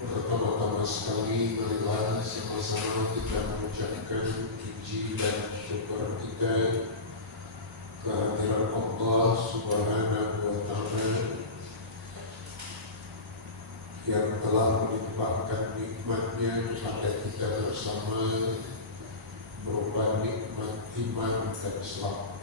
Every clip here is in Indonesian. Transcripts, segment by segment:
Pertama-tama sekali marilah sama-sama kita mengucapkan puji dan syukur kita kehadiran Allah Subhanahu wa Ta'ala yang telah melimpahkan nikmatnya kepada kita bersama berupa nikmat iman dan Islam.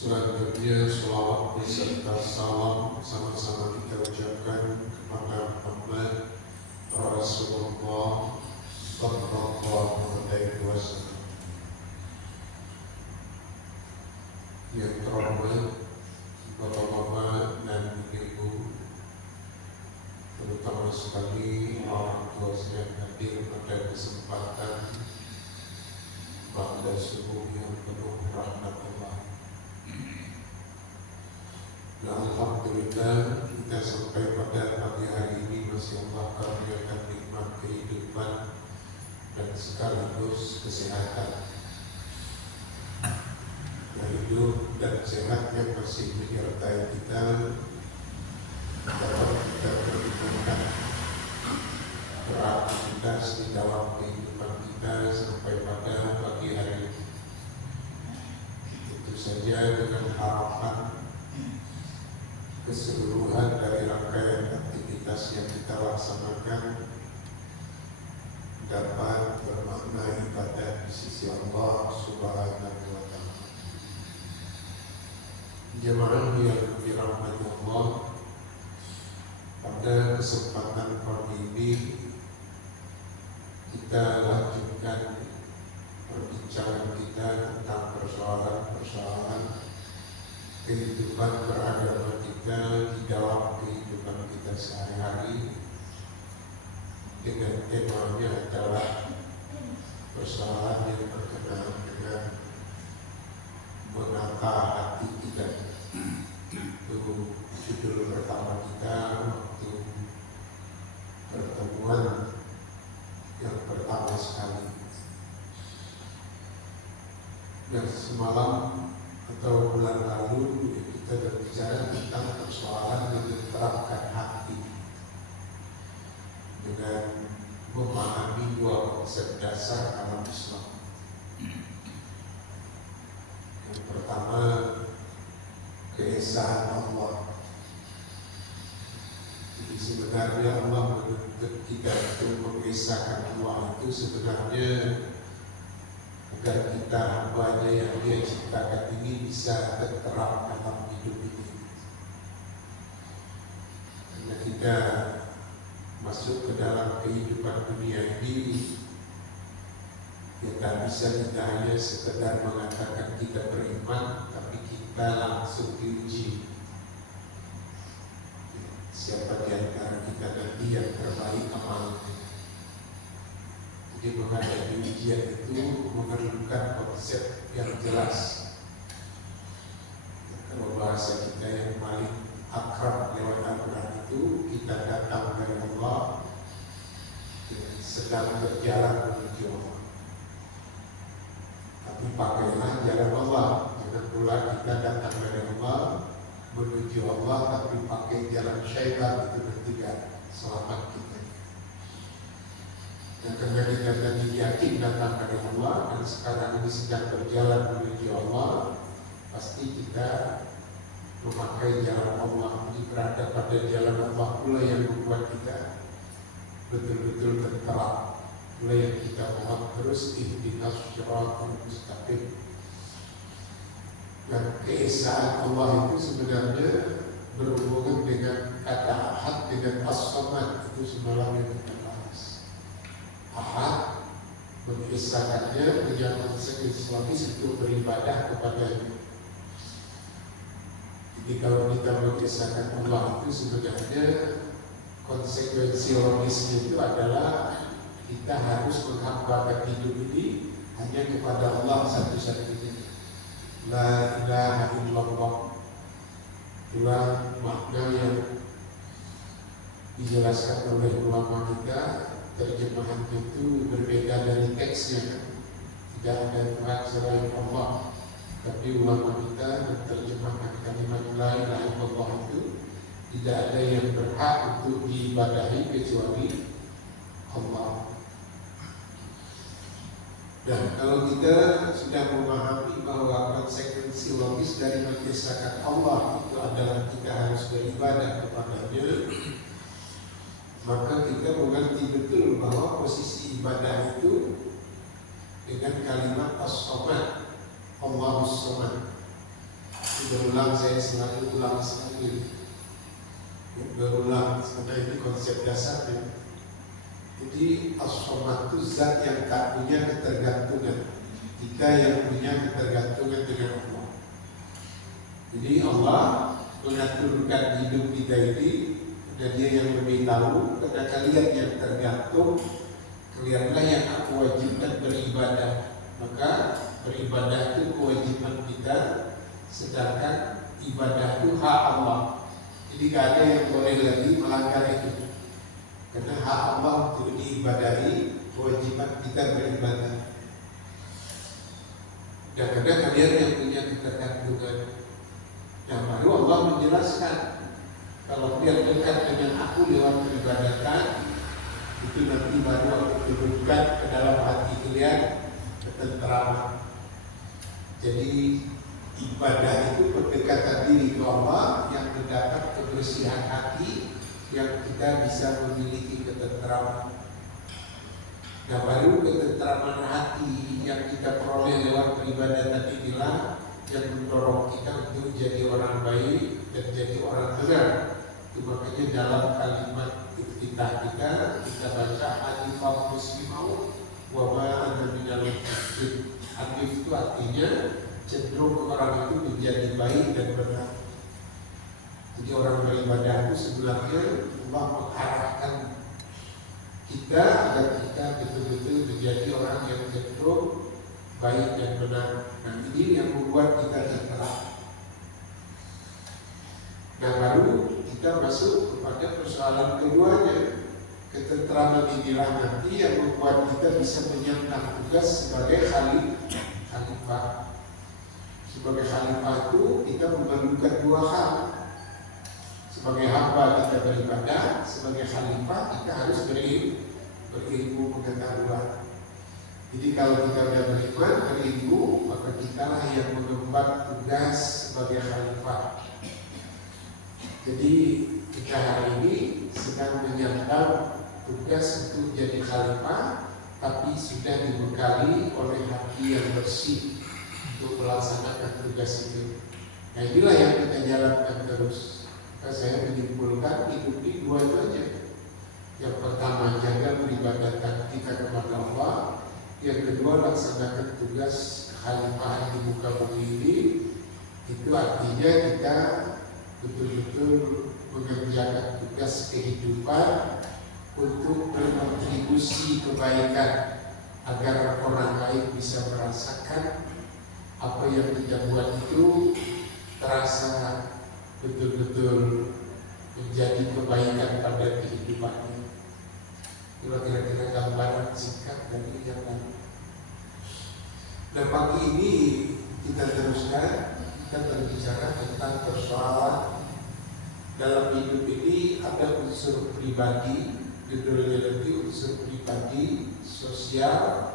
Selanjutnya salawat beserta salam sama-sama kita ucapkan kepada Muhammad Rasulullah Sallallahu Alaihi Wasallam. Yang terhormat Bapak-bapak dan Ibu, terutama sekali orang tua yang hadir pada kesempatan pada subuh yang penuh rahmat Allah. Nah, alhamdulillah kita sampai pada pagi hari ini masih Allah karuniakan nikmat kehidupan dan sekaligus kesehatan. Hidup dan sehatnya masih menyertai kita dalam kita perhitungkan beraktivitas di dalam kehidupan kita sampai pada pagi hari ini. Tentu saja dengan harapan keseluruhan dari rangkaian aktivitas yang kita laksanakan dapat bermakna ibadah di sisi Allah Subhanahu wa Ta'ala. Jemaah yang dirahmati Allah, pada kesempatan pagi ini kita lanjutkan perbincangan kita tentang persoalan-persoalan kehidupan beragama kita di dalam kehidupan kita sehari-hari, dengan temanya adalah persoalan yang berkenaan dengan menata hati kita. Itu judul pertama kita waktu pertemuan yang pertama sekali. Yang semalam atau bulan lalu kita berbicara tentang persoalan yang menerapkan hati dengan memahami dua konsep dasar dalam Islam. Yang pertama, keesaan Allah. Jadi sebenarnya Allah menuntut kita untuk mengesahkan Allah itu sebenarnya agar kita hambanya yang Dia ciptakan ini bisa terterap dalam hidup ini. Karena kita masuk ke dalam kehidupan dunia ini, kita bisa tidak hanya sekedar mengatakan kita beriman, tapi kita langsung diuji. Siapa di antara kita nanti yang terbaik amalnya? Jadi menghadapi ujian itu memerlukan konsep yang jelas. Kalau bahasa kita yang paling akrab lewat Al-Quran itu, kita datang dari Allah, sedang berjalan menuju Allah. Tapi pakailah jalan Allah. Jangan pula kita datang dari Allah menuju Allah tapi pakai jalan syaitan, itu bertiga selamat kita. Dan karena kita tadi yakin datang dari Allah dan sekarang ini sedang berjalan menuju Allah, pasti kita memakai jalan Allah. Jadi berada pada jalan Allah pula yang membuat kita betul-betul terterap. Pula yang kita mohon terus ihdinas shiratal mustaqim. Dan keesaan Allah itu sebenarnya berhubungan dengan kata ahad dengan as-samad. Itu semalam yang kita bahas. mengisahkannya punya konsekuensi logis untuk beribadah kepadanya. Jadi kalau kita mengisahkan Allah itu sebenarnya konsekuensi logisnya itu adalah kita harus menghambakan hidup ini hanya kepada Allah satu-satunya. La ilaha illallah. Itulah makna yang dijelaskan oleh ulama kita. Terjemahannya itu berbeda dari teksnya. Tidak ada Tuhan selain Allah. Tapi ulama kita menerjemahkan kalimat la ilaha illallah itu tidak ada yang berhak untuk diibadahi kecuali Allah. Dan kalau kita sudah memahami bahwa konsekuensi logis dari mengesahkan Allah itu adalah kita harus beribadah kepadanya, maka kita mengerti betul bahwa posisi ibadah itu dengan kalimat as-samad, Allahus samad. Berulang, saya selalu ulang sekali. Berulang, karena ini konsep dasarnya. Jadi as-samad itu zat yang tak punya ketergantungan. Kita yang punya ketergantungan dengan Allah. Jadi Allah mengaturkan hidup kita ini, dan Dia yang lebih tahu. Karena kalian yang tergantung, kalianlah yang aku wajibkan beribadah. Maka beribadah itu kewajiban kita, sedangkan ibadah itu hak Allah. Jadi tidak ada yang boleh lagi melanggar itu. Karena hak Allah untuk diibadahi, kewajiban kita beribadah. Dan karena kalian yang punya ketergantungan. Nah, baru Allah menjelaskan kalau kalian dekat dengan aku lewat peribadatan, itu nanti baru aku turunkan ke dalam hati kalian ketenteraman. Jadi ibadah itu pendekatan diri ke Allah yang mendapat kebersihan hati, yang kita bisa memiliki ketenteraman. Nah, baru ketenteraman hati yang kita peroleh lewat peribadatan inilah yang mendorong kita untuk jadi orang baik dan jadi orang benar. Itu makanya dalam kalimat iftitah kita baca Hanifah muslimau wa ma ana minal musyrikin. Hanif itu artinya cenderung orang itu menjadi baik dan benar. Jadi orang beribadah itu sebenarnya Allah mengarahkan kita agar kita betul-betul menjadi orang yang cenderung baik dan benar. Nah, ini yang membuat kita tergerak. Nah, baru kita masuk kepada persoalan keduanya. Ketenteraman inilah nanti yang membuat kita bisa menyandang tugas sebagai khalifah. Sebagai khalifah itu kita memerlukan dua hal. Sebagai hamba kita beribadah, sebagai khalifah kita harus berilmu pengetahuan. Jadi kalau kita sudah beriman, berilmu, maka kitalah yang mengemban tugas sebagai khalifah. Jadi kita hari ini sedang menyandang tugas untuk jadi khalifah, tapi sudah dibekali oleh hati yang bersih untuk melaksanakan tugas itu. Nah, inilah yang kita jalankan terus. Saya menyimpulkan hidup ini dua itu aja. Yang pertama, jaga peribadatan kita kepada Allah. Yang kedua, laksanakan tugas khalifah di muka bumi ini. Itu artinya kita betul-betul mengerjakan tugas kehidupan untuk berkontribusi kebaikan agar orang lain bisa merasakan apa yang kita buat itu terasa betul-betul menjadi kebaikan pada kehidupannya. Itulah kira-kira gambaran singkat dari yang lain. Nah, pagi ini kita teruskan, kita berbicara tentang persoalan dalam hidup ini ada unsur pribadi, judulnya nanti unsur pribadi, sosial,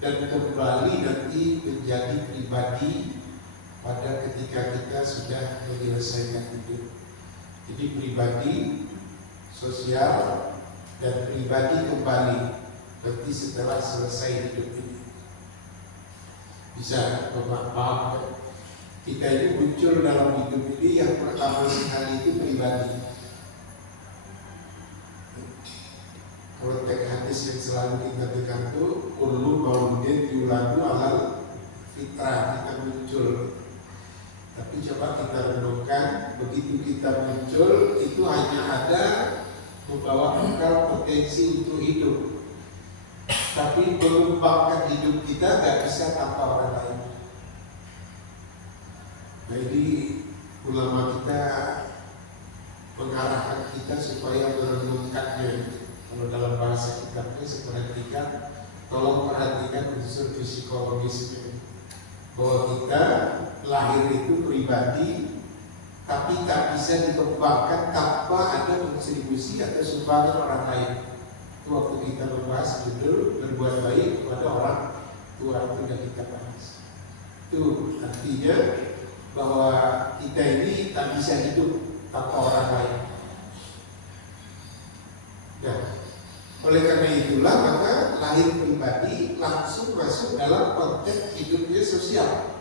dan kembali nanti menjadi pribadi pada ketika kita sudah menyelesaikan hidup. Jadi pribadi, sosial, dan pribadi kembali nanti setelah selesai hidup ini. Bisa paham? Kita ini muncul dalam hidup ini yang pertama sekali itu pribadi. Konteks hadis hadis yang selalu kita dengar itu kullu mauludin yuladu alal fitrah, kita muncul. Tapi coba kita renungkan, begitu kita muncul itu hanya ada membawa bekal potensi untuk hidup, tapi mengembangkan hidup kita gak bisa tanpa orang lain. Nah ini ulama kita mengarahkan kita supaya merenungkannya. Kalau dalam bahasa kitabnya seperhatikan, tolong perhatikan unsur psikologisnya, bahwa kita lahir itu pribadi, tapi tak bisa dikembangkan tanpa ada kontribusi atau sumbangan orang lain. Itu waktu kita membahas judul berbuat baik kepada orang tua, itu yang kita bahas. Itu artinya bahwa kita ini tak bisa hidup tanpa orang lain. Nah, oleh karena itulah maka lahir pribadi langsung masuk dalam konteks hidupnya sosial.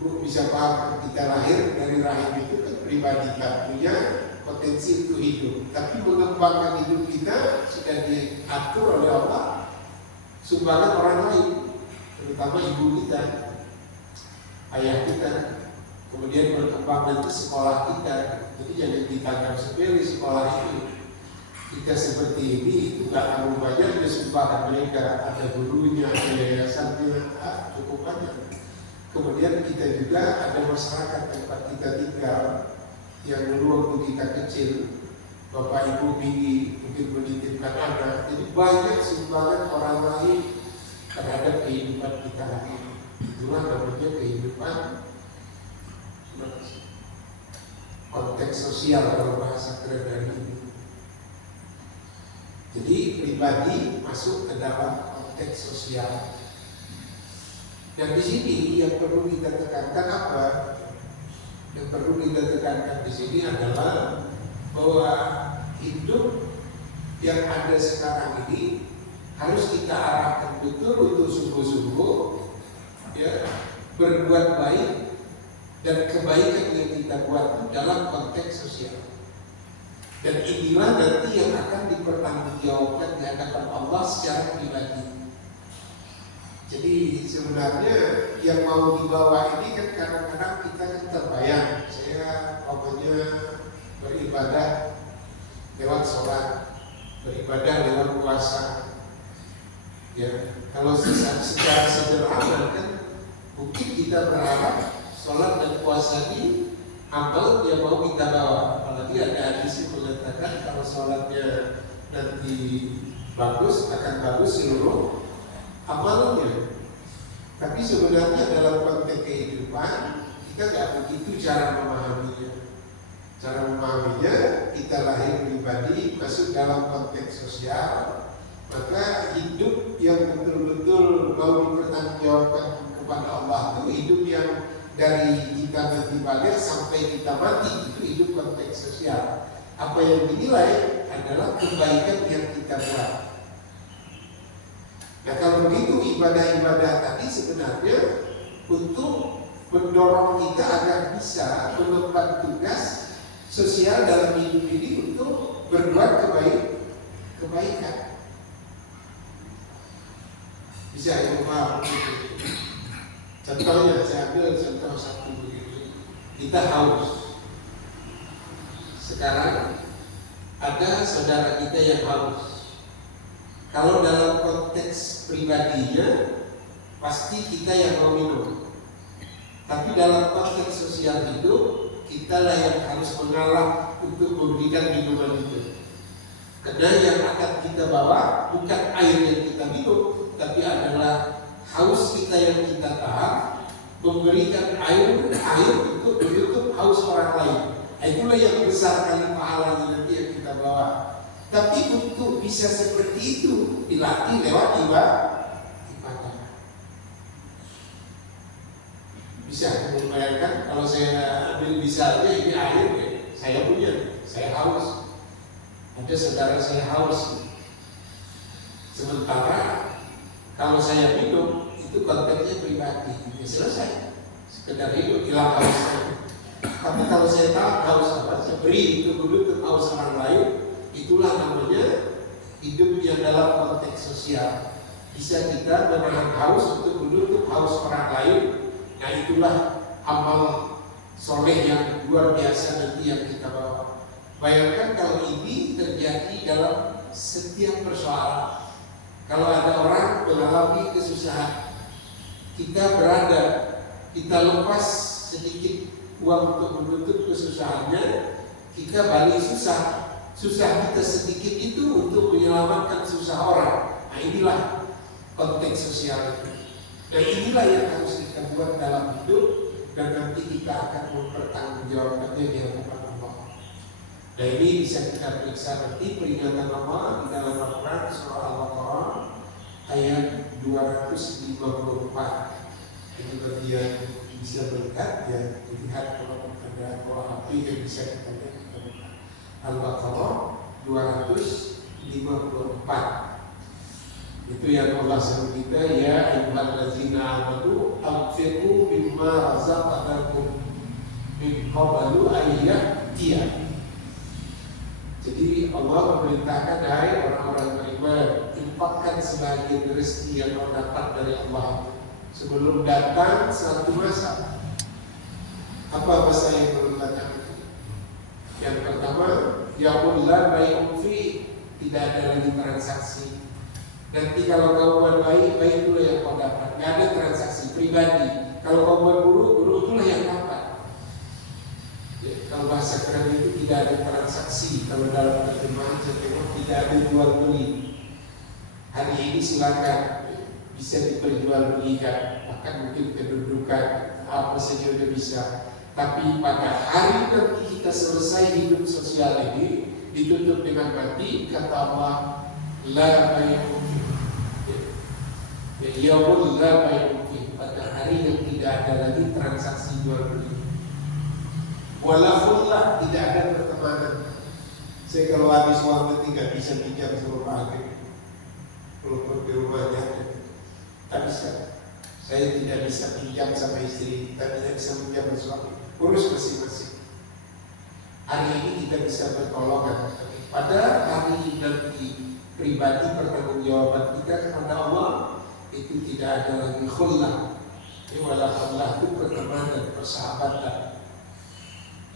Bu bisa paham, kita lahir dari rahim itu kan pribadi, tak punya potensi untuk hidup, tapi mengembangkan hidup kita sudah diatur oleh Allah, sumbangan orang lain, terutama ibu kita, ayah kita. Kemudian berkembang nanti sekolah kita. Jadi jangan ditanggap sepele sekolah itu. Kita seperti ini itu gak terlalu banyak sumbangan mereka, ada gurunya, ada yayasannya, cukup banyak. Kemudian kita juga ada masyarakat tempat kita tinggal yang dulu waktu kita kecil, bapak ibu bingi mungkin menitipkan anak. Jadi banyak sumbangan orang lain terhadap kehidupan kita hari ini. Itulah namanya kehidupan konteks sosial kalau bahasa keren dari ini. Jadi pribadi masuk ke dalam konteks sosial. Dan di sini yang perlu kita tekankan apa? Yang perlu kita tekankan di sini adalah bahwa hidup yang ada sekarang ini harus kita arahkan betul untuk sungguh-sungguh, ya, berbuat baik dan kebaikan yang kita buat dalam konteks sosial. Dan inilah nanti yang akan dipertanggungjawabkan di hadapan Allah secara pribadi. Jadi sebenarnya yang mau dibawa ini kan kadang-kadang kita kan terbayang, saya pokoknya beribadah lewat sholat, beribadah lewat puasa. Ya, kalau secara sederhana kan mungkin kita berharap sholat dan puasa ini amal yang mau kita bawa. Apalagi ada hadis yang mengatakan kalau sholatnya nanti bagus, akan bagus seluruh amalnya. Tapi sebenarnya dalam konteks kehidupan kita tidak begitu cara memahaminya. Cara memahaminya, kita lahir pribadi masuk dalam konteks sosial, maka hidup yang betul-betul mau dipertanggungjawabkan kepada Allah itu hidup yang dari kita nanti balik sampai kita mati, itu hidup konteks sosial. Apa yang dinilai adalah kebaikan yang kita buat. Nah kalau begitu ibadah-ibadah tadi sebenarnya untuk mendorong kita agar bisa mengemban tugas sosial dalam hidup ini untuk berbuat kebaikan. Bisa itu paham? Contohnya saya ambil contoh satu begitu. Kita haus. Sekarang ada saudara kita yang haus. Kalau dalam konteks pribadinya pasti kita yang mau minum. Tapi dalam konteks sosial hidup kitalah yang harus mengalah untuk memberikan minuman itu. Karena yang akan kita bawa bukan air yang kita minum, tapi adalah haus kita yang kita tahan, memberikan air untuk menutup haus orang lain. Itulah yang besar kali pahalanya nanti yang kita bawa. Tapi untuk bisa seperti itu dilatih lewat ibadah. Bisa membayangkan kalau saya ambil misalnya ini air, saya punya, saya haus. Ada saudara saya haus. Sementara kalau saya minum itu konteksnya pribadi, ya selesai. Sekedar hidup hilang hausnya. Tapi kalau saya tahu haus apa, saya beri untuk menutup haus orang lain, Itulah namanya hidup yang dalam konteks sosial. Bisa kita menahan haus untuk menutup haus orang lain. Nah itulah amal soleh yang luar biasa nanti yang kita bawa. Bayangkan kalau ini terjadi dalam setiap persoalan. Kalau ada orang mengalami kesusahan, kita berada, kita lepas sedikit uang untuk menutup kesusahannya, kita balik susah kita sedikit itu untuk menyelamatkan susah orang. Nah inilah konteks sosial itu. Nah inilah yang harus kita buat dalam hidup, dan nanti kita akan mempertanggungjawabkannya di hadapan Allah. Nah ini bisa kita periksa nanti peringatan Allah di dalam Al-Quran surah Al-Baqarah ayat 254. Ini bagian bisa melihat ya, dilihat kalau ada buah api yang bisa kita lihat. Al-Baqarah 254. Itu yang Allah suruh kita, ya ayyuhallazina amanu anfiqu mimma razaqnakum min qablu an ya'tiya. Jadi Allah memerintahkan, hai orang-orang beriman, infakkan sebagian rezeki yang kau dapat dari Allah sebelum datang satu masa. Apa masa yang belum datang? Yang pertama, yaumul la bai'un fi, tidak ada lagi transaksi. Nanti kalau kau buat baik, baik itulah yang kau dapat. Nggak ada transaksi pribadi. Kalau kau buat buruk, buruk itulah yang dapat. Ya, kalau bahasa keren itu tidak ada transaksi. Kalau dalam terjemahan tidak ada jual beli. Hari ini silakan bisa diperjualbelikan, bahkan mungkin kedudukan apa saja sudah bisa. Tapi pada hari nanti kita selesai hidup sosial ini ditutup dengan mati, kata Allah, la bai'un fi, yaumul la bai'un fi, pada hari yang tidak ada lagi transaksi jual beli. Walaupun lah tidak ada pertemanan. Saya kalau habis uang nanti nggak bisa pinjam sama Pak Hakim, walaupun di rumahnya tak bisa. Saya tidak bisa pinjam sama istri, tidak bisa pinjam sama suami. Urus masing-masing. Hari ini kita bisa bertolongan. Pada hari nanti pribadi pertanggungjawaban kita kepada Allah itu tidak ada lagi khullah. Wala khullah itu pertemanan, persahabatan.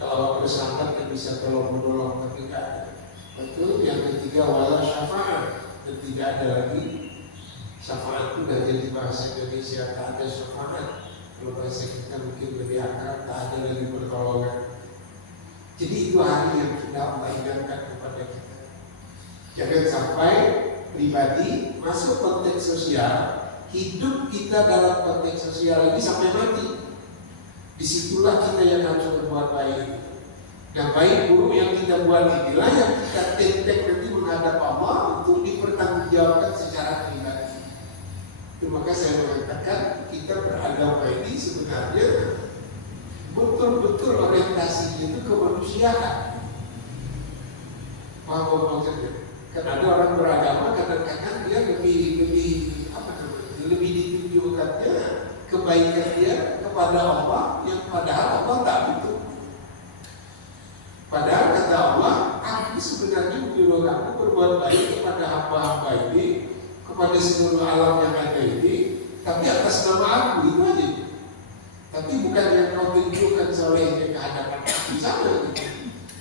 Kalau persahabatan bisa tolong menolong, tapi tidak ada. Betul. Yang ketiga wala syafaat, dan tidak ada lagi syafaat. Itu sudah jadi bahasa Indonesia, tak ada syafaat. Kalau bahasa kita mungkin lebih akrab, tak ada lagi pertolongan. Jadi itu hari yang kita Allah ingatkan kepada kita. Jangan sampai pribadi masuk konteks sosial, hidup kita dalam konteks sosial ini sampai mati. Disitulah kita yang harus berbuat baik. Yang baik buruk yang kita buat inilah yang kita tentek nanti menghadap Allah untuk dipertanggungjawabkan secara pribadi. Itu maka saya mengatakan kita beragama ini sebenarnya betul-betul orientasinya itu kemanusiaan. Paham maksudnya? Kan ada orang beragama kadang-kadang dia lebih ditunjukkannya kebaikan dia kepada Allah yang padahal Allah tak butuh. Padahal kata Allah, aku sebenarnya menyuruh kamu berbuat baik kepada hamba-hamba ini, kepada seluruh alam yang ada ini, tapi atas nama aku, itu aja. Tapi bukan yang kau tunjukkan solehnya ke hadapan aku sama gitu.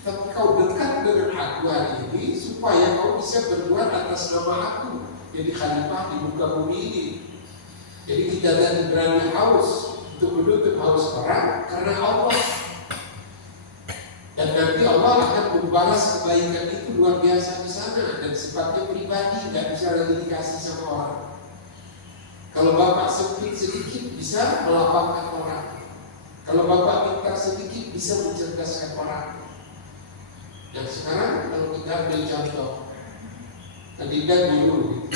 Tapi kau dekat dengan aku hari ini supaya kau bisa berbuat atas nama aku, jadi khalifah di muka bumi ini. Jadi kita tadi berani haus untuk menutup haus orang karena Allah. Dan nanti Allah akan membalas kebaikan itu luar biasa di sana, dan sifatnya pribadi, nggak bisa lagi dikasih sama orang. Kalau bapak sempit sedikit bisa melapangkan orang. Kalau bapak pintar sedikit bisa mencerdaskan orang. Dan sekarang kalau kita ambil contoh, kandidat guru,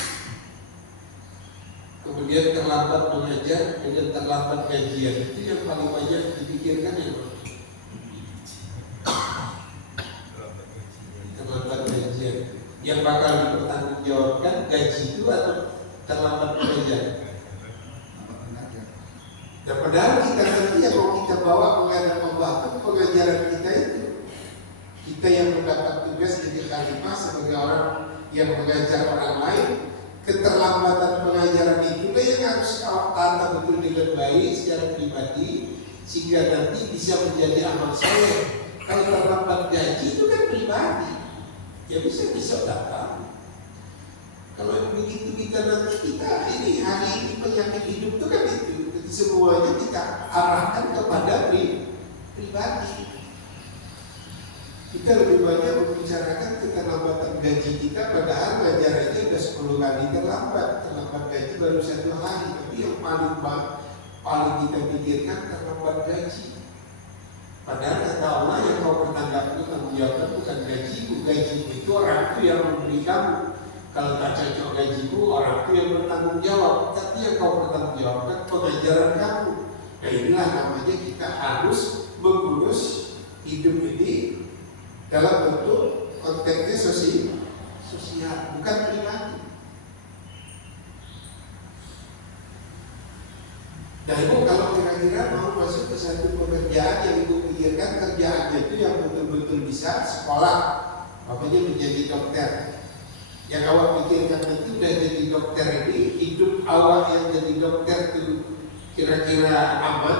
kemudian terlambat mengajar, kemudian terlambat gajian, itu yang paling banyak dipikirkan ya. Terlambat gajian, yang bakal dipertanggungjawabkan gaji itu atau terlambat mengajar. Dan padahal kita nanti yang mau kita bawa menghadap Allah itu pengajaran kita itu. Kita yang mendapat tugas jadi khalifah sebagai orang yang mengajar orang lain, keterlambatan pengajaran itulah yang harus tata betul dengan baik secara pribadi sehingga nanti bisa menjadi amal soleh. Kalau terlambat gaji itu kan pribadi, ya bisa besok datang. Kalau begitu kita nanti kita ini hari ini penyakit hidup itu kan itu, jadi semuanya kita arahkan kepada pribadi. Kita lebih banyak membicarakan keterlambatan gaji kita, padahal ngajarannya udah 10 kali terlambat gaji baru 1 hari. Tapi yang paling kita pikirkan terlambat gaji. Padahal kata Allah yang kau bertanggung jawab bukan gajimu. Gajimu itu orang itu yang memberi kamu. Kalau tak cocok gajimu, orang itu yang bertanggung jawab. Tapi yang kau bertanggung jawabkan pengajaran kamu. Nah inilah namanya kita harus mengurus hidup ini dalam bentuk konteksnya sosial, bukan pribadi. Nah ibu kalau kira-kira mau masuk ke satu pekerjaan yang ibu pikirkan kerjaannya itu yang betul-betul bisa sekolah, makanya menjadi dokter. Yang awak pikirkan itu udah jadi dokter ini, hidup awak yang jadi dokter itu kira-kira aman?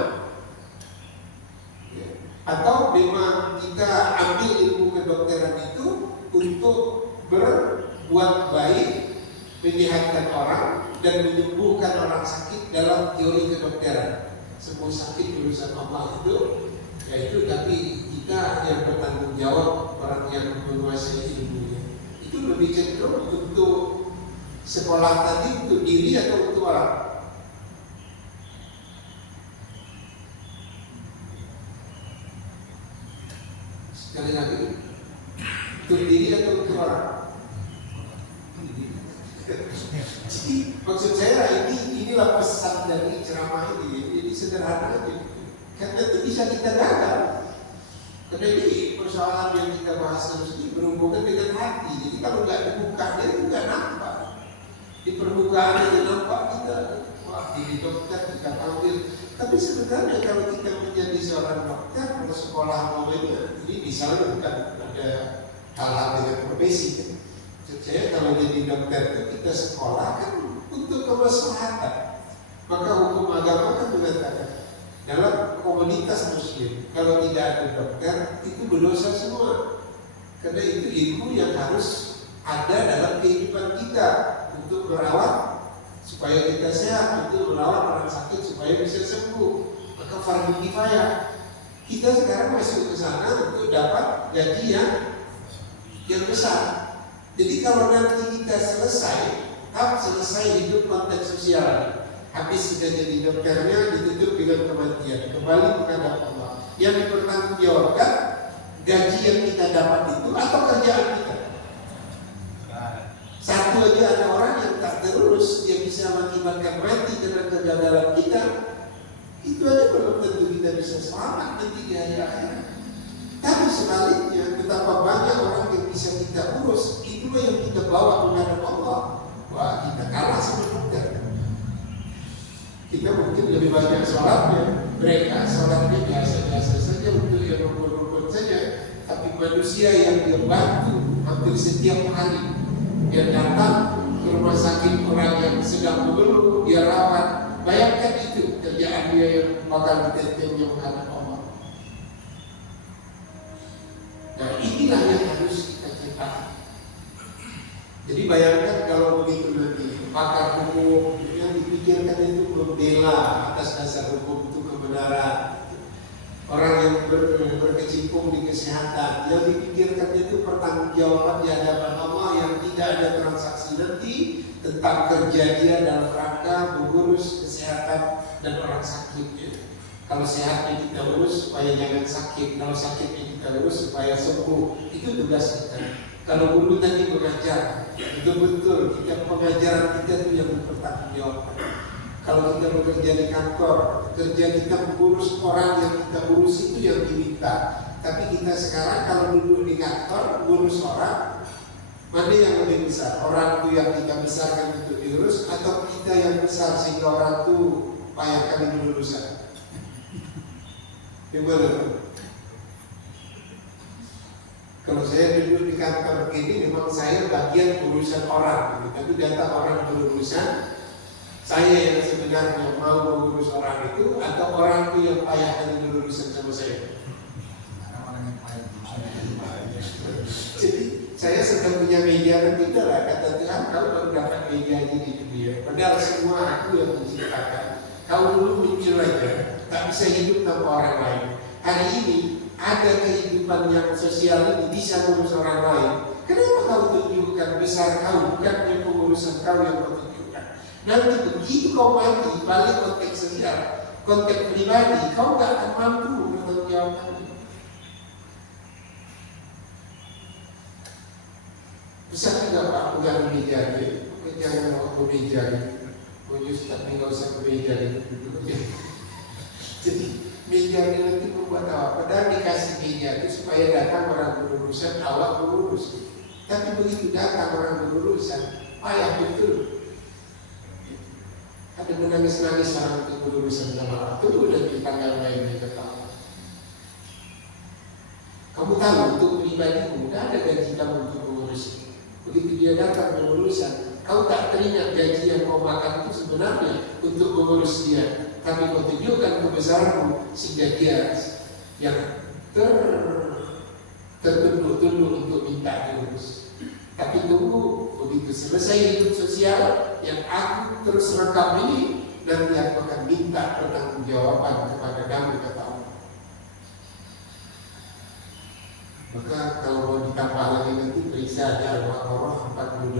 Ya. Atau memang kita ambil ilmu kedokteran itu untuk berbuat baik, menyehatkan orang dan menyembuhkan orang sakit dalam teori kedokteran. Semua sakit urusan Allah itu, yaitu tapi kita yang bertanggung jawab, orang yang menguasai ilmunya. Itu lebih cenderung untuk sekolah tadi untuk diri atau untuk orang? Sekali lagi, untuk diri atau untuk orang? Jadi maksud saya inilah pesan dari ceramah ini. Jadi sederhana aja. Karena itu bisa kita gagal. Karena ini persoalan yang kita bahas terus ini berhubungan dengan hati. Jadi kalau nggak dibuka dia itu nggak nampak. Di permukaan aja nampak kita, wah ini dokter kita panggil. Tapi sebenarnya kalau kita menjadi seorang dokter, kalau sekolah namanya, ini misalnya bukan ada hal-hal dengan profesi kan. Saya kalau jadi dokter itu kita sekolah kan untuk kemaslahatan. Maka hukum agama kan mengatakan dalam komunitas muslim kalau tidak ada dokter itu berdosa semua. Karena itu ilmu yang harus ada dalam kehidupan kita untuk merawat supaya kita sehat, untuk merawat orang sakit supaya bisa sembuh. Maka fardu kifayah. Kita sekarang masuk ke sana untuk dapat gaji yang besar. Jadi kalau nanti kita selesai hidup konteks sosial, habis sudah jadi dokternya ditutup dengan kematian, kembali kepada Allah. Yang dipertanggungjawabkan gaji yang kita dapat itu atau kerjaan kita. Satu aja ada orang yang tak terurus, dia bisa mengakibatkan mati karena kegagalan kita. Itu aja belum tentu kita bisa selamat nanti di hari akhirat. Tapi sebaliknya, betapa banyak orang yang bisa kita urus, itulah yang kita bawa menghadap Allah. Wah, kita kalah sama dokter. Kita mungkin lebih banyak sholatnya, mereka sholatnya biasa-biasa saja untuk yang rukun-rukun saja. Tapi manusia yang dia bantu hampir setiap hari, dia datang ke rumah sakit orang yang sedang mengeluh, dia rawat. Bayangkan itu kerjaan dia yang bakal ditentengnya menghadap Allah. Nah inilah yang harus kita ciptakan. Jadi bayangkan kalau begitu nanti pakar hukum yang dipikirkan itu membela atas dasar hukum itu kebenaran. Orang yang berkecimpung di kesehatan yang dipikirkan itu pertanggungjawaban di hadapan Allah yang tidak ada transaksi nanti tentang kerja dia dalam rangka mengurus kesehatan dan orang sakitnya. Kalau sehatnya kita urus supaya jangan sakit, kalau sakitnya kita urus supaya sembuh. Itu tugas kita. Kalau dulu tadi mengajar, betul-betul kita pengajaran kita itu yang bertanggungjawab. Kalau kita bekerja di kantor, kerja kita mengurus orang yang kita urus itu yang diminta. Tapi kita sekarang kalau duduk di kantor mengurus orang, mana yang lebih besar? Orang itu yang kita besarkan untuk diurus atau kita yang besar sehingga orang itu payah kali berurusan? Gimana? Kalau saya duduk di kantor ini memang saya bagian urusan orang, gitu. Tapi data orang berurusan, saya yang sebenarnya mau mengurus orang itu atau orang itu yang payah berurusan sama saya. Jadi saya sedang punya meja dan kita lah kata Tuhan, kau baru dapat meja ini di dunia. Padahal semua aku yang menciptakan. Kau dulu muncul aja, tak bisa hidup tanpa orang lain. Hari ini ada kehidupan yang sosial ini bisa mengurus orang lain. Kenapa kau tunjukkan besar kau, bukan pengurusan kau yang kau tunjukkan. Nanti begitu kau mati, balik konteks sosial, konteks pribadi, kau tak akan mampu bertanggung jawab. Bisa tidak Pak pegang meja ini, jangan bawa ke meja ini. Ustaz ini nggak usah ke meja ini, duduk aja. Jadi meja ini nanti membuat apa? Padahal dikasih meja itu supaya datang orang berurusan, awak mengurus. Tapi begitu datang orang berurusan, payah betul. Ada menangis-nangis orang untuk berurusan sama Allah. Itu udah dipanggil lain ketawa. Kamu tahu untuk pribadimu, tidak ada gaji kamu untuk mengurus. Begitu dia datang berurusan, kau tak teringat gaji yang kau makan itu sebenarnya untuk mengurus dia. Tapi kau tunjukkan kebesaranmu sehingga dia yang tertunduk-tunduk untuk minta diurus. Tapi tunggu, begitu selesai hidup sosial yang aku terus rekam ini, nanti aku akan minta pertanggungjawaban kepada kamu, kata Allah. Maka kalau mau ditambah lagi nanti periksa aja Al-Baqarah 48.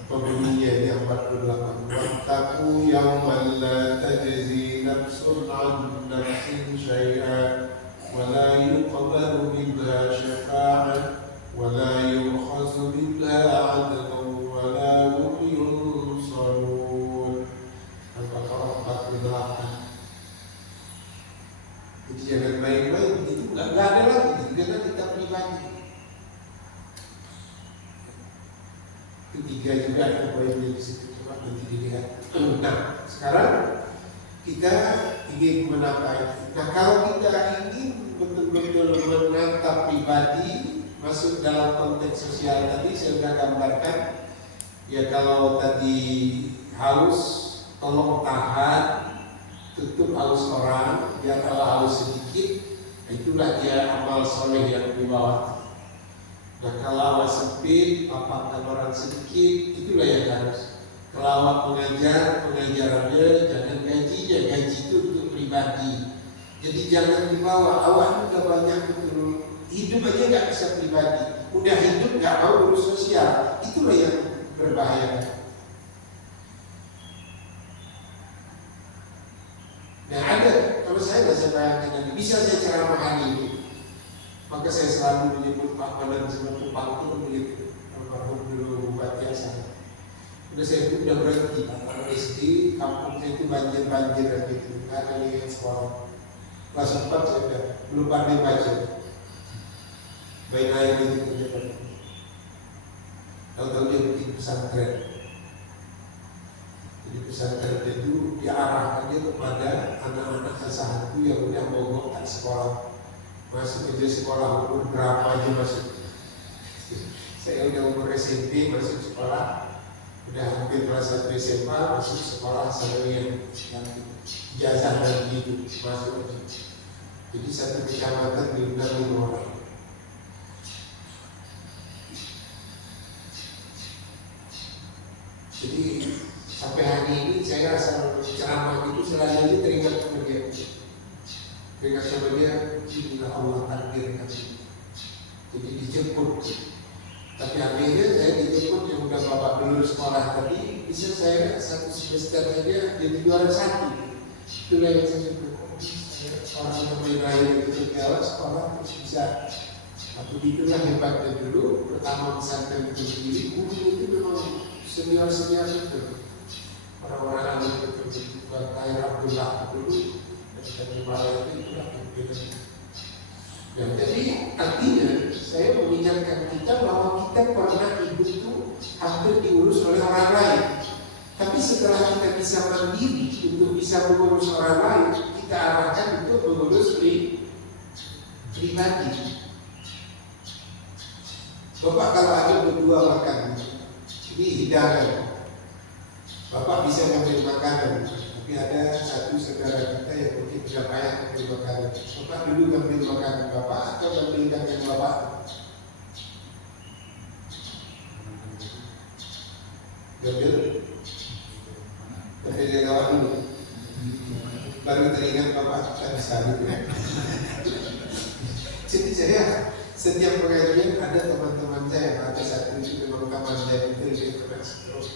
Apa bunyinya ini 48? Wattaqu yawman la tajzi nafsun an nafsin syai'an wa la yuqbalu minha syafa'ah wa la yu'khadhu minha 'adlun wa la hum yunsarun. Al-Baqarah 48. Jadi jangan main-main begitu, nggak ada lagi karena kita pribadi. Ketiga juga ada poin di situ, coba nanti dilihat. Nah, sekarang kita ingin menambah. Nah, kalau kita ingin betul-betul menatap pribadi masuk dalam konteks sosial tadi saya sudah gambarkan. Ya kalau tadi haus, tolong tahan, tutup haus orang, biar kalau haus sedikit, itulah dia amal soleh yang di bawah. Nah kalau awak sempit, lapangkan orang sedikit, itulah yang harus. Kalau awak mengajar, pengajarannya jangan gajinya, gaji itu untuk pribadi. Jadi jangan dibawa, awak udah banyak betul, hidup aja nggak bisa pribadi, udah hidup nggak mau urus sosial, itulah yang berbahaya. Nah ada, kalau saya nggak bayangkan nanti, bisa saya ceramah hari ini. Maka saya selalu menyebut Pak Manan sebagai Pak itu begitu. Almarhum dulu Bupati Asal. Udah saya itu udah berhenti. Kalau SD kampung saya itu banjir gitu. Nggak ada lihat sekolah. Kelas 4 saya udah belum pandai baca. Baik air itu dia. Tahu-tahu dia bikin pesantren. Jadi pesantren itu diarahkannya kepada anak-anak asahanku yang udah mogok tak sekolah. Masuk aja sekolah umur berapa aja masuk. Saya udah umur SMP masuk sekolah, udah hampir kelas 1 SMA masuk sekolah yang ijazah dan gitu masuk aja. Jadi satu kecamatan diundang 5 orang. Jadi sampai hari ini saya asal ceramah itu selalu teringat sama dia. Teringat sama dia, inilah Allah takdirkan. Jadi dijemput. Tapi akhirnya saya dijemput yang udah bapak belur sekolah tadi, bisa saya satu semester saja jadi juara 1. Itulah yang saya sebut. Orang yang main itu jalan sekolah terus bisa. Tapi itulah hebatnya dulu. Pertama pesantren itu sendiri, guru itu memang senior-senior itu. Orang-orang yang itu Bapak Abdullah dulu dan Imam itu itulah pimpinan. Ya, jadi artinya saya mengingatkan kita bahwa kita pernah hidup itu hampir diurus oleh orang lain. Tapi setelah kita bisa mandiri untuk bisa mengurus orang lain, kita arahkan untuk mengurus pribadi. Bapak kalau ada berdua makan, ini hidangan. Bapak bisa ngambil makanan, tapi ada satu saudara kita yang mungkin tidak payah ngambil makanan. Bapak dulu ngambil makanan Bapak atau ngambil yang Bapak? Ngambil yang awal dulu. Baru teringat Bapak tadi sekali. Jadi saya setiap pengajian ada teman-teman saya, ada satu itu memang teman saya itu dia kena stroke.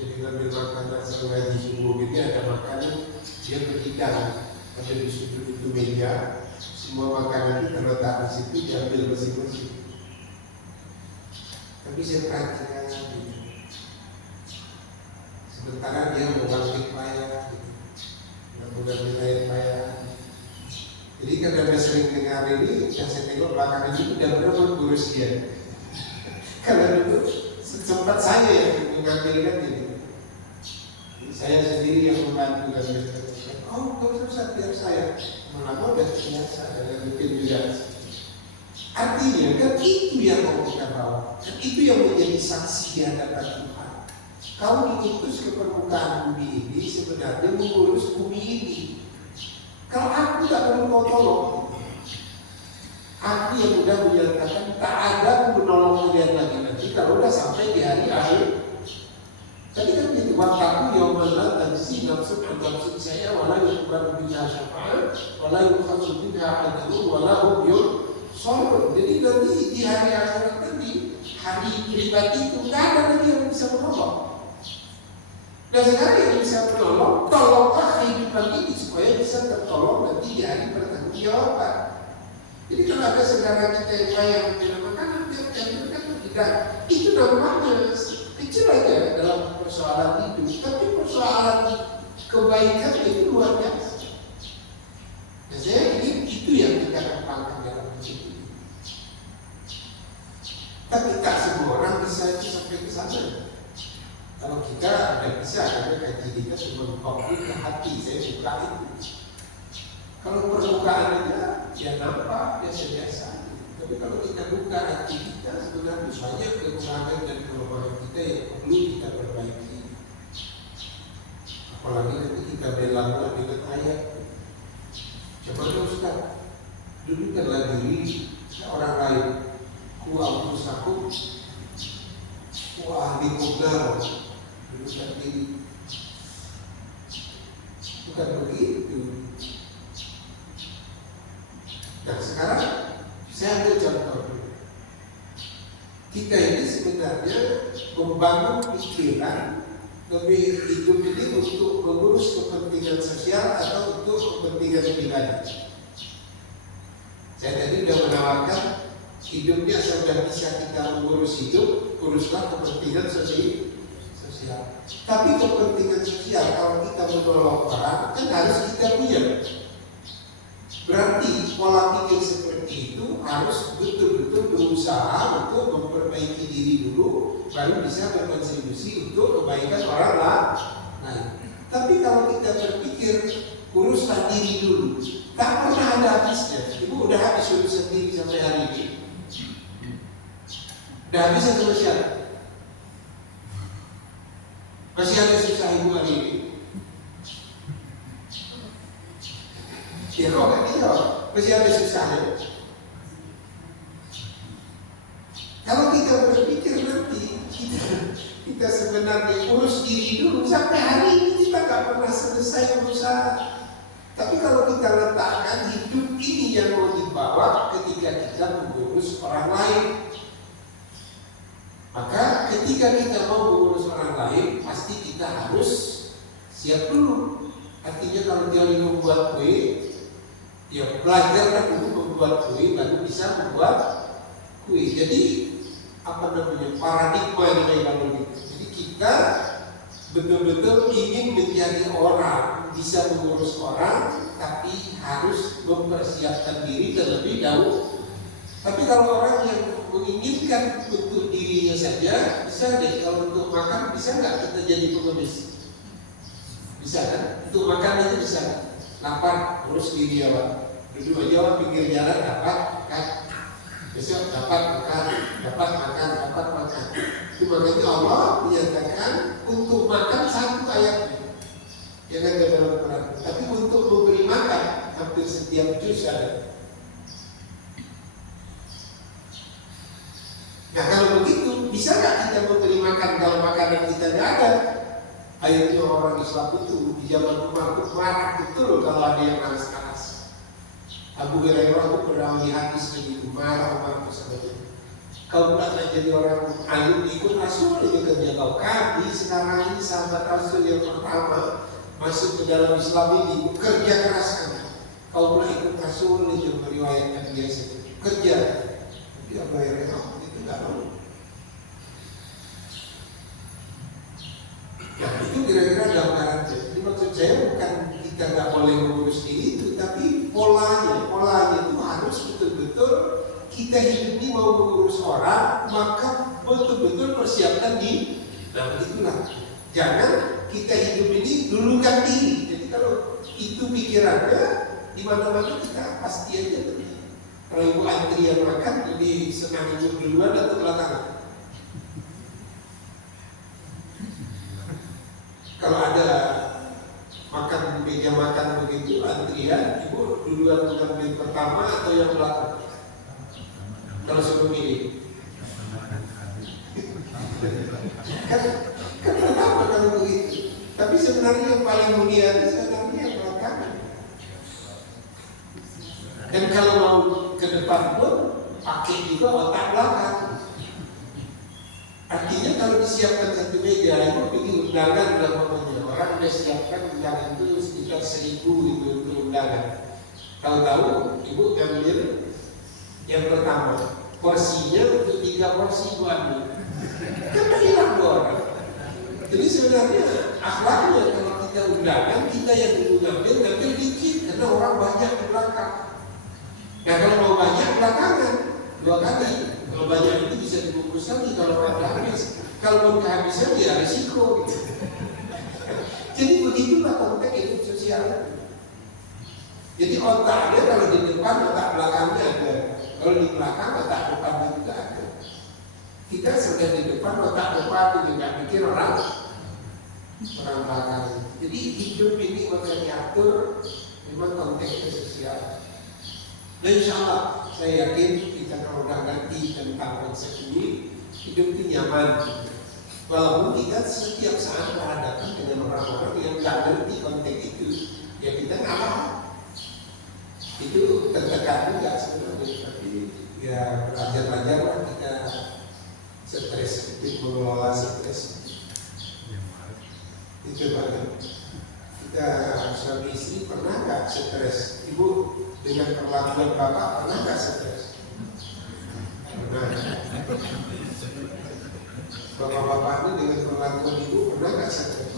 Jadi ngambil makanan sampai ngaji subuh ini ada makanan dia berhidang, ada di sudut itu meja, semua makanan itu terletak di situ diambil bersih-bersih. Tapi saya perhatikan gitu. Sementara dia mengangkit payah, mengambil air payah. Jadi karena saya sering dengar ini, yang saya tengok belakangan ini udah berapa kurus dia. Karena dulu sempat saya yang mengambilkan ini. Saya sendiri yang membantu dan oh kalau susah biar saya melama dan biasa dan mungkin juga. Artinya kan itu yang mau kita bawa, dan itu yang menjadi saksi di hadapan Tuhan. Kau diutus ke permukaan bumi ini sebenarnya mengurus bumi ini. Kalau aku tak perlu kau tolong, aku yang sudah menyatakan tak ada menolong kalian lagi nanti kalau sudah sampai di hari akhir. Tadi kan itu waqafu yauman tajzi nafsun an nafsin saya wala yuqbalu minha syafa'ah wala yukhassu minha 'adlun wala hum yunṣarun. Jadi nanti di hari akhirat nanti hari pribadi itu tidak ada lagi yang bisa menolong. Dan sekarang yang bisa menolong, tolonglah kehidupan ini supaya bisa tertolong nanti di hari pertanggungjawaban. Jadi kalau ada saudara kita yang bayar minum makanan, dia kan tidak. Itu namanya kecil aja dalam persoalan hidup, tapi persoalan kebaikan itu luar biasa. Dan saya ingin itu yang kita kembangkan dalam hidup ini. Tapi tak semua orang bisa sampai ke sana. Kalau kita ada bisa, karena kaji kita cuma fokus ke hati, saya suka itu. Kalau permukaan aja, ya nampak biasa-biasa. Tapi kalau kita buka hati kita, sebenarnya banyak kekurangan dan kelemahan kita yang perlu kita perbaiki. Apalagi nanti kita bela dengan ayat. Coba Ustaz, dudukkanlah diri orang lain. Ku anfusakum wa ahlikum nar. Dudukkan diri. Bukan begitu. Nah sekarang saya ambil contoh dulu. Kita ini sebenarnya membangun pikiran lebih hidup ini untuk mengurus kepentingan sosial atau untuk kepentingan pribadi. Saya tadi sudah menawarkan hidupnya sudah bisa kita mengurus hidup, uruslah kepentingan sosial. Tapi kepentingan sosial kalau kita menolong orang kan harus kita punya. Berarti pola pikir seperti itu harus betul-betul berusaha untuk memperbaiki diri dulu, baru bisa berkontribusi untuk kebaikan orang lain. Tapi kalau kita berpikir uruslah diri dulu, tak pernah ada habisnya. Ibu udah habis urus sendiri sampai hari ini. Udah habis atau masih ada? Masih ada susah ibu hari ini? Ya kok gak dijawab? Masih ada susahnya. Kalau kita berpikir nanti kita sebenarnya urus diri dulu, sampai hari ini kita gak pernah selesai berusaha. Tapi kalau kita letakkan hidup ini yang mau dibawa ketika kita mengurus orang lain, maka ketika kita mau mengurus orang lain pasti kita harus siap dulu. Artinya kalau dia membuat kue, ya belajarlah dulu membuat kue, baru bisa membuat kue. Jadi apa namanya paradigma yang kalau gitu. Jadi kita betul-betul ingin menjadi orang, bisa mengurus orang, tapi harus mempersiapkan diri terlebih dahulu. Tapi kalau orang yang menginginkan untuk dirinya saja bisa deh. Kalau untuk makan bisa nggak kita jadi pengemis? Bisa kan? Untuk makan itu bisa. Lapar, urus diri ya Pak. Duduk aja pinggir jalan dapat makan. Besok dapat makan, dapat makan, dapat makan. Itu makanya Allah menyatakan untuk makan satu ayatnya yang ada dalam Quran. Tapi untuk memberi makan hampir setiap juz ada. Nah kalau begitu, bisa nggak kita memberi makan kalau makanan kita nggak ada? Akhirnya orang Islam itu di zaman Umar itu marah betul kalau ada yang nanas-nanas. Abu Hurairah itu pernah melihat hadis marah Umar itu sebenarnya. Kau pernah jadi orang alim ikut Rasul aja kerja kau. Kami sekarang ini sahabat Rasul yang pertama masuk ke dalam Islam ini kerja keras kami. Kau pernah ikut Rasul aja meriwayatkan dia sendiri kerja. Dia Abu Hurairah itu nggak mau. Nah itu kira-kira gambaran. Jadi maksud saya bukan kita nggak boleh mengurus diri itu, tapi polanya itu harus betul-betul kita hidup ini mau mengurus orang, maka betul-betul persiapkan diri. Nah itulah. Jangan kita hidup ini dulukan diri. Jadi kalau itu pikirannya, di mana-mana kita pasti aja tuh. Kalau ibu antrian makan, lebih senang hidup duluan atau belakangan? Kalau ada makan di meja makan begitu antrian, ibu duluan mengambil pertama atau yang belakang? Kalau sebelum ini, kan pertama kalau begitu. Tapi sebenarnya yang paling mulia itu sebenarnya yang belakangan. Dan kalau mau ke depan pun pakai juga otak belakang. Artinya kalau disiapkan satu meja, ibu pergi undangan namanya. Orang sudah siapkan undangan itu sekitar 1.000 itu untuk undangan. Tahu-tahu ibu ngambil yang pertama, porsinya untuk 3 porsi ibu ambil. Kan hilang orang. Jadi sebenarnya akhlaknya kalau kita undangan, kita yang dulu ngambil dikit karena orang banyak di belakang. Nah kalau mau banyak belakangan 2 kali. Kalau banyak itu bisa dibungkus lagi kalau orang habis. Kalau belum kehabisan ya risiko. Gitu. Jadi begitulah konteks hidup sosial. Jadi otaknya kalau di depan otak belakangnya ada. Kalau di belakang otak depannya juga ada. Kita sudah di depan otak depan juga mikir orang belakang. Jadi hidup ini maka diatur memang konteksnya sosial. Dan insya Allah saya yakin kita kalau udah ngerti tentang konsep ini, hidup itu nyaman. Walaupun kita setiap saat berhadapan dengan orang-orang yang nggak ngerti konteks itu, ya kita ngalah. Itu tertekan juga sebenarnya, tapi ya belajar-belajarlah kita stres, sedikit mengelola stres. Itu banget. Kita suami istri pernah nggak stres? Ibu dengan perlakuan bapak pernah nggak stres? Pernah. Bapak-bapak ini dengan perlakuan ibu pernah nggak stres?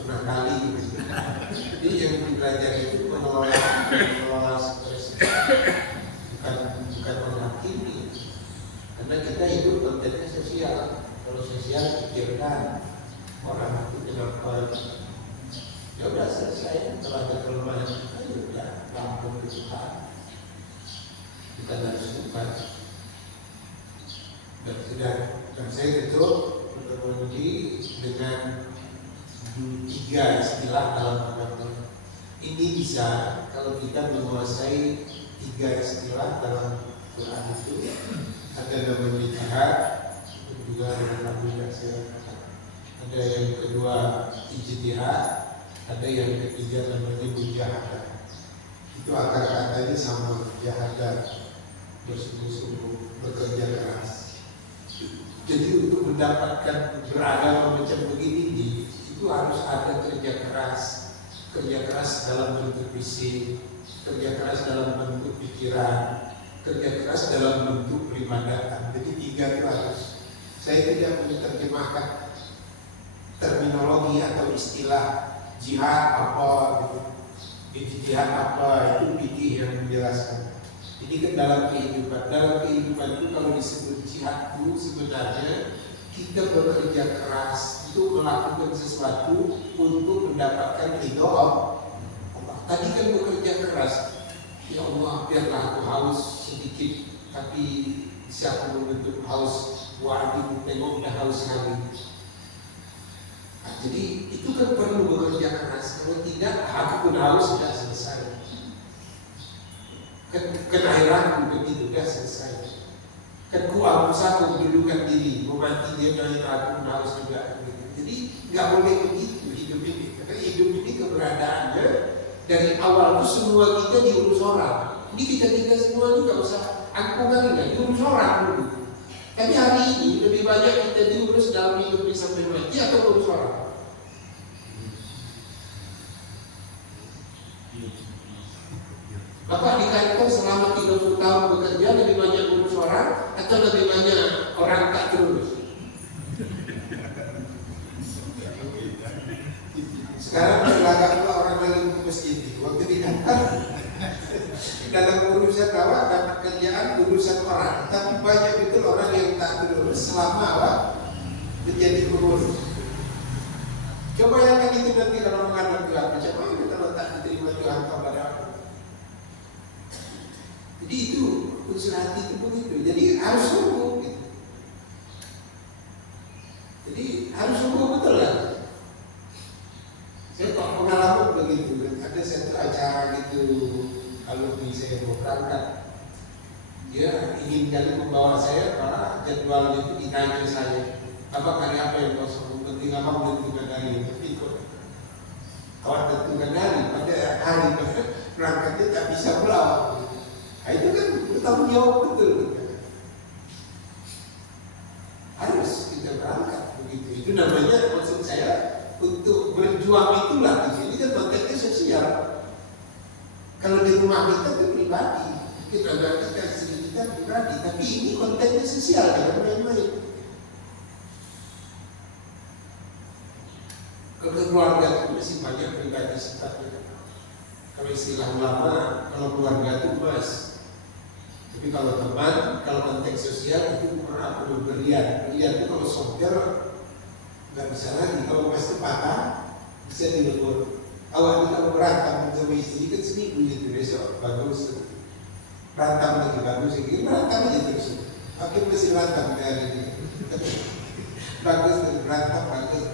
Pernah kali. Jadi yang belajar itu mengelola stres, bukan menghakimi. Karena kita hidup konteksnya sosial. Kalau sosial pikirkan orang itu kenapa? Ya udah selesai. Kalau ada kelemahan kita ya udah lampung ke Tuhan. Kita harus lupa. Dan saya itu beruji dengan 3 istilah dalam agama. Ini bisa kalau kita menguasai 3 istilah dalam Quran itu. Ada namanya jihad, juga namanya ada yang kedua ijtihad, ada yang ketiga namanya mujahadah. Itu akar katanya sama, jahadah, bersungguh-sungguh, bekerja keras. Jadi untuk mendapatkan beragama macam begini itu harus ada kerja keras dalam bentuk fisik, kerja keras dalam bentuk pikiran, kerja keras dalam bentuk peribadatan. Jadi 3 itu harus. Saya tidak menerjemahkan terminologi atau istilah jihad apa gitu, ijtihad apa, itu fikih yang menjelaskan. Jadi kan dalam kehidupan itu kalau disebut jihad itu sebenarnya kita bekerja keras itu melakukan sesuatu untuk mendapatkan ridho Allah. Tadi kan bekerja keras, ya Allah biarlah aku haus sedikit, tapi bisa aku membentuk haus. Waduh, tengok udah haus sekali. Nah, jadi itu kan perlu bekerja keras. Kalau tidak, aku pun haus sudah selesai. Kan akhirat begitu sudah selesai. Kan aku mendudukan diri, mati dia dari aku pun haus juga. Jadi nggak boleh begitu hidup ini. Karena hidup ini keberadaannya dari awal itu semua kita diurus orang. Ini kita semua ini nggak usah angkungan ini, diurus orang dulu. Tapi hari ini lebih banyak kita diurus dalam hidup ini sampai mati atau urus orang. Bapak di kantor selama 30 tahun bekerja lebih banyak urus orang atau lebih banyak orang tak terurus? Sekarang berlagak pula orang dalam masjid itu. Waktu di kantor dalam urusan awak dan pekerjaan urusan orang, tapi banyak betul orang yang tak terurus selama awak menjadi pengurus. Coba yang itu nanti kalau menghadap Tuhan, macam mana kalau tak diterima Tuhan kepada aku? Jadi itu unsur hati itu begitu. Jadi harus sungguh gitu. Jadi harus sungguh betul lah. Saya kok pengalaman begitu. Ada satu acara gitu, kalau saya mau berangkat, dia ingin kali membawa saya karena jadwal itu ditanya saya, abang hari apa yang kosong? Penting abang tentukan hari, tapi kok awak tentukan hari pada hari berangkatnya tak bisa pulang. Nah, itu kan bertanggung jawab betul kita. Harus kita berangkat begitu. Itu namanya maksud saya untuk berjuang itulah. Ini kan konteksnya sosial. Kalau di rumah kita itu pribadi, kita istri kita pribadi, tapi ini konteksnya sosial, jangan main-main. Kalau keluarga itu masih banyak pribadi sifatnya. Kalau istilah ulama, kalau keluarga itu emas. Tapi kalau teman, kalau konteks sosial itu pernah perlu berlian. Berlian itu kalau sopir nggak bisa lagi. Kalau emas itu patah, bisa dilebur. Awal kita berantem sama istri kan seminggu gitu, besok bagus, berantem lagi bagus, gitu berantem aja terus. Akhirnya masih berantem dari ini. Bagus berantem bagus.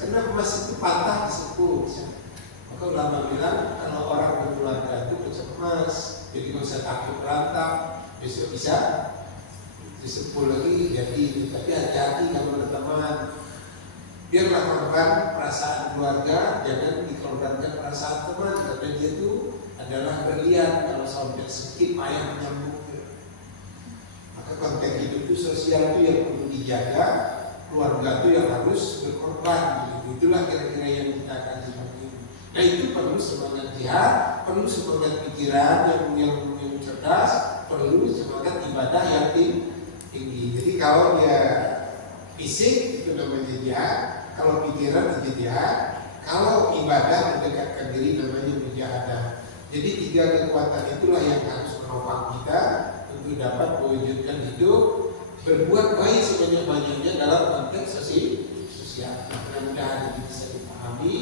Karena emas itu patah disepul. Maka ulama bilang kalau orang berkeluarga itu macam emas, jadi nggak usah takut berantem, besok bisa disepul lagi. Jadi tapi hati-hati kalau berteman. Biarlah korban perasaan keluarga, jangan dikorbankan perasaan teman. Karena dia itu adalah berlian, kalau sampai sedikit payah menyambungnya. Maka konteks hidup itu sosial itu yang perlu dijaga, keluarga itu yang harus berkorban. Itulah kira-kira yang kita akan lihat. Nah itu perlu semangat jihad, perlu semangat pikiran yang cerdas, perlu semangat ibadah yang tinggi. Jadi kalau dia fisik itu namanya jihad. Kalau pikiran itu jihad, kalau ibadah mendekatkan diri namanya mujahadah. Jadi tiga kekuatan itulah yang harus menopang kita untuk dapat mewujudkan hidup berbuat baik sebanyak-banyaknya dalam konteks sosial. Mudah-mudahan ini bisa dipahami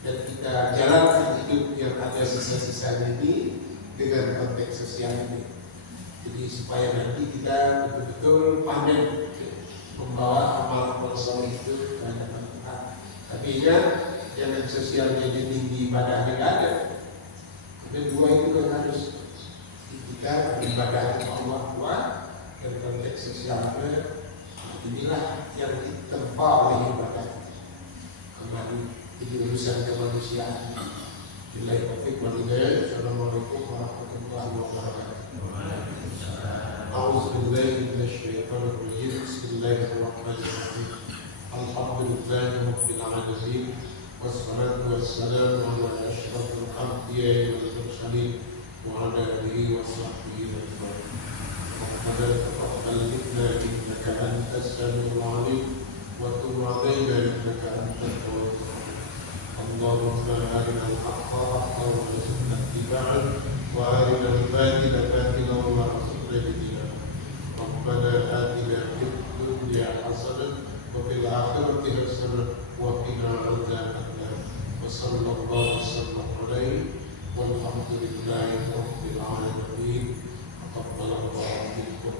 dan kita jalankan hidup yang ada sisa-sisanya ini dengan konteks sosial ini. Jadi supaya nanti kita betul-betul pandai membawa amal soleh itu ke hadapan Tuhan. Tapi ingat, jangan sosialnya tinggi, ibadahnya tidak ada. Kedua itu kan harus kita beribadah kepada Allah kuat dan konteks sosialnya inilah yang ditempa oleh ibadah. Kembali di urusan kemanusiaan. Assalamualaikum warahmatullahi wabarakatuh. أعوذ بالله من الشيطان الرجيم بسم الله الرحمن الرحيم الحمد لله رب العالمين والصلاة والسلام على أشرف الأنبياء والمرسلين وعلى آله وصحبه أجمعين ربنا تقبل منا إنك أنت السميع العليم وتب علينا إنك أنت التواب الرحيم اللهم أرنا الحق حقا وارزقنا اتباعه وارنا الباطل باطلا وارزقنا اجتنابه. ربنا آتنا في الدنيا حسنة وفي الآخرة حسنة وقنا عذاب النار. وصلى الله وسلم عليه والحمد لله رب العالمين. تقبل الله منكم.